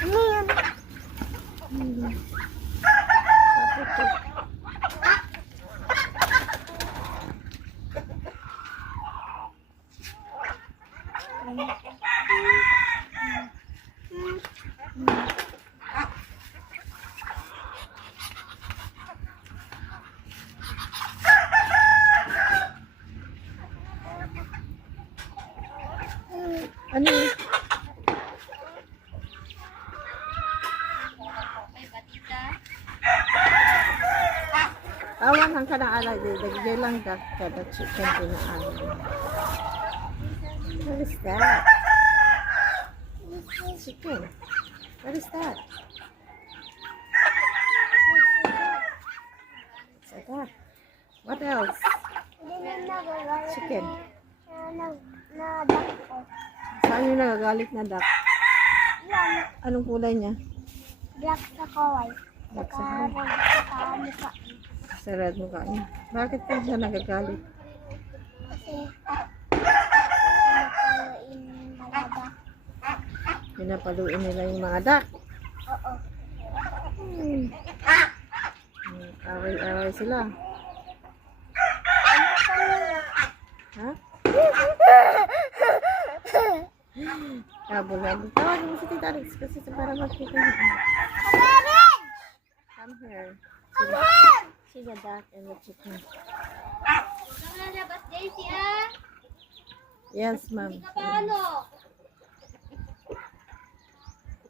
Ano yan? Ano yun? Awan ang kanaalay, dagday lang kada chicken pinaan. What is that? Chicken. What is that? What's that? What else? Chicken. Saan yung nagagalit na duck? Yan. Anong kulay niya? Black sa kaway. Black sa Saka kaway. red sa mukha. Sa red mukha niya. Bakit pa siya nagagalit? Kasi pinapaluin talaga. Pinapaluin nila yung mga duck. Oo. Away-away sila. Ha? Kabul-kabul. Tawagin mo si Tita Alex kasi para makita niyo. Come here. See the duck and the chicken. Yes, ma'am.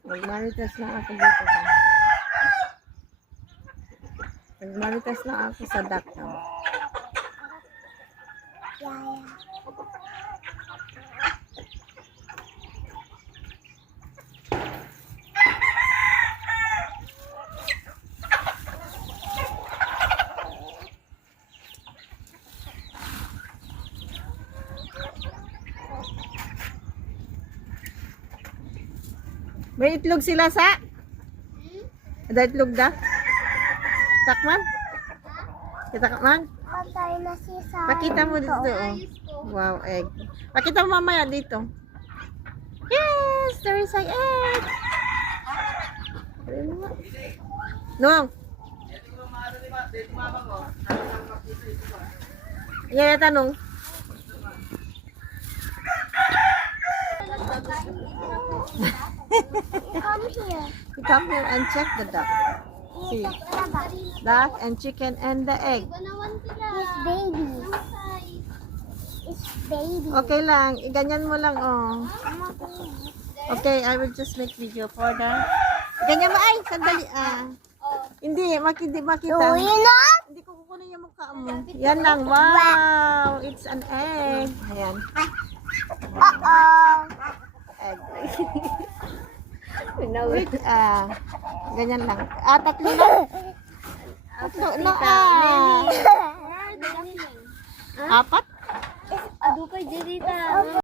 Magmarites lang ako dito. Magmarites lang ako sa duck. Yaya. May itlog sila sa? Ada itlog da? Takman? Kita man? Patay na si Sa. Pakita mo dito. Oh. Wow, egg. Pakita mo mamaya dito. Yes, there is an egg. No. Yan yung tanong. Come here. You come here and check the duck. See, duck and chicken and the egg. It's baby. It's baby. Okay lang, ganyan mo lang oh. Okay, I will just make video for the. Ganyan mo ay, sandali ah. Hindi, makita. Do you know? Hindi ko kukunin yung mukha mo. Yan lang, wow! It's an egg. Ayan, Uh-oh. egg. Wait, ganyan lang. Tatlo na. Tatlo na Apat?